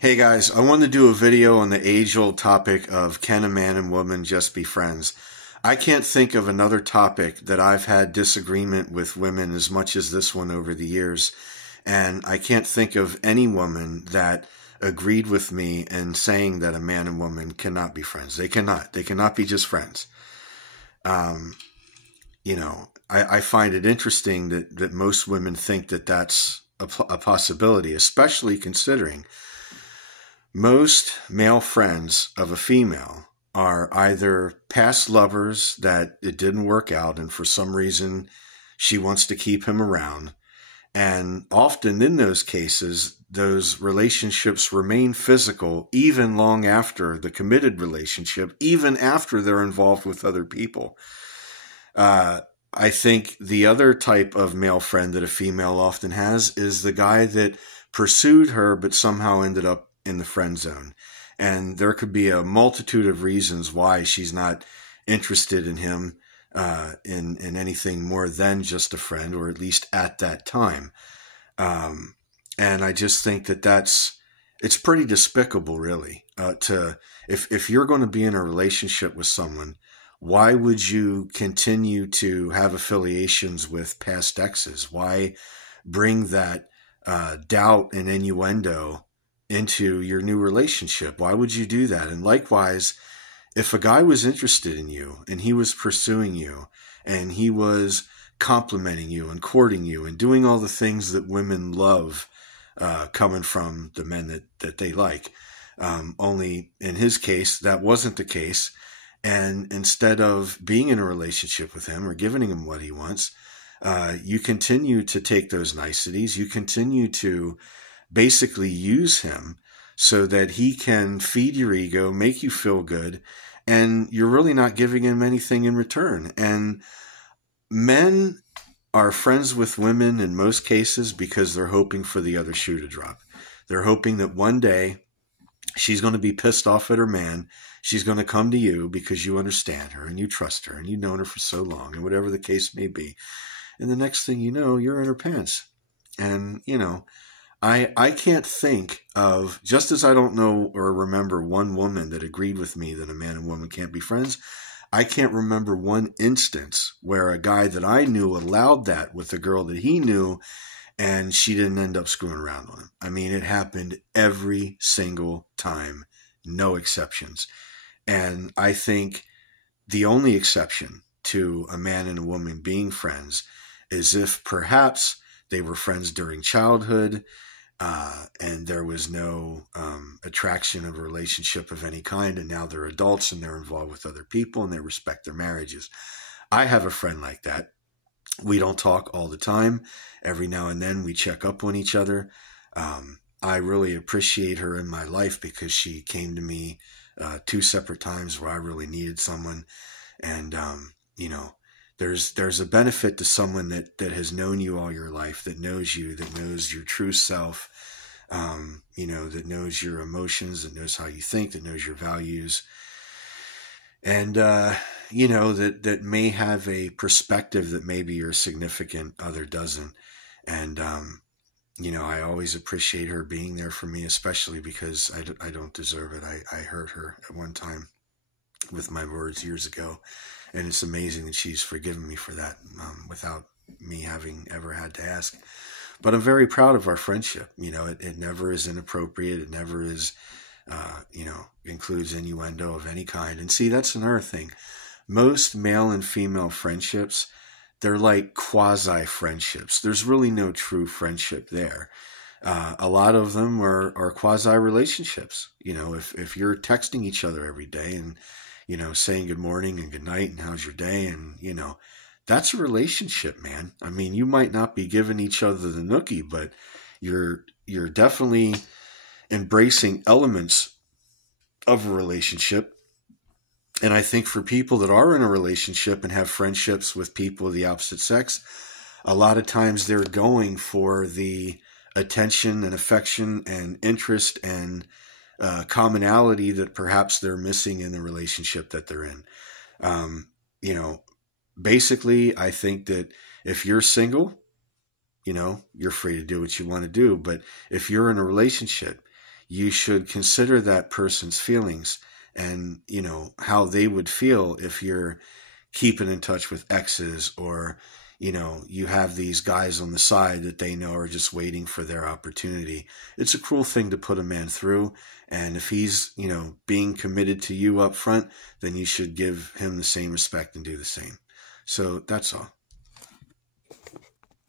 Hey guys, I wanted to do a video on the age-old topic of can a man and woman just be friends? I can't think of another topic that I've had disagreement with women as much as this one over the years. And I can't think of any woman that agreed with me in saying that a man and woman cannot be friends. They cannot. They cannot be just friends. Um, I find it interesting that most women think that that's a possibility, especially considering most male friends of a female are either past lovers that it didn't work out and for some reason she wants to keep him around. And often in those cases, those relationships remain physical even long after the committed relationship, even after they're involved with other people. I think the other type of male friend that a female often has is the guy that pursued her but somehow ended up in the friend zone. And there could be a multitude of reasons why she's not interested in him in anything more than just a friend, or at least at that time. And I just think that it's pretty despicable, really, if you're going to be in a relationship with someone, why would you continue to have affiliations with past exes? Why bring that doubt and innuendo into your new relationship? Why would you do that? And likewise, if a guy was interested in you and he was pursuing you and he was complimenting you and courting you and doing all the things that women love coming from the men that they like, only in his case, that wasn't the case. And instead of being in a relationship with him or giving him what he wants, you continue to take those niceties. You continue to basically use him so that he can feed your ego, make you feel good, and you're really not giving him anything in return. And men are friends with women in most cases because they're hoping for the other shoe to drop. They're hoping that one day she's going to be pissed off at her man. She's going to come to you because you understand her and you trust her and you've known her for so long, and whatever the case may be. And the next thing you know, you're in her pants. And, I can't think of, just as I don't know or remember one woman that agreed with me that a man and woman can't be friends, I can't remember one instance where a guy that I knew allowed that with a girl that he knew and she didn't end up screwing around on him. I mean, it happened every single time, no exceptions. And I think the only exception to a man and a woman being friends is if perhaps they were friends during childhood, and there was no attraction of a relationship of any kind, and now they're adults and they're involved with other people and they respect their marriages. I have a friend like that. We don't talk all the time. Every now and then we check up on each other. I really appreciate her in my life because she came to me 2 separate times where I really needed someone. And, there's a benefit to someone that has known you all your life, that knows you, that knows your true self, that knows your emotions, that knows how you think, that knows your values. And, that may have a perspective that maybe your significant other doesn't. And, I always appreciate her being there for me, especially because I don't deserve it. I hurt her at one time with my words years ago. And it's amazing that she's forgiven me for that without me having ever had to ask. But I'm very proud of our friendship. It never is inappropriate. It never is, includes innuendo of any kind. And see, that's another thing. Most male and female friendships, they're like quasi-friendships. There's really no true friendship there. A lot of them are quasi-relationships. If you're texting each other every day and, saying good morning and good night and how's your day, and, that's a relationship, man. I mean, you might not be giving each other the nookie, but you're definitely embracing elements of a relationship. And I think for people that are in a relationship and have friendships with people of the opposite sex, a lot of times they're going for the attention and affection and interest and commonality that perhaps they're missing in the relationship that they're in. Basically, I think that if you're single, you're free to do what you want to do. But if you're in a relationship, you should consider that person's feelings and, how they would feel if you're keeping in touch with exes, or, you have these guys on the side that they know are just waiting for their opportunity. It's a cruel thing to put a man through. And if he's, being committed to you up front, then you should give him the same respect and do the same. So that's all.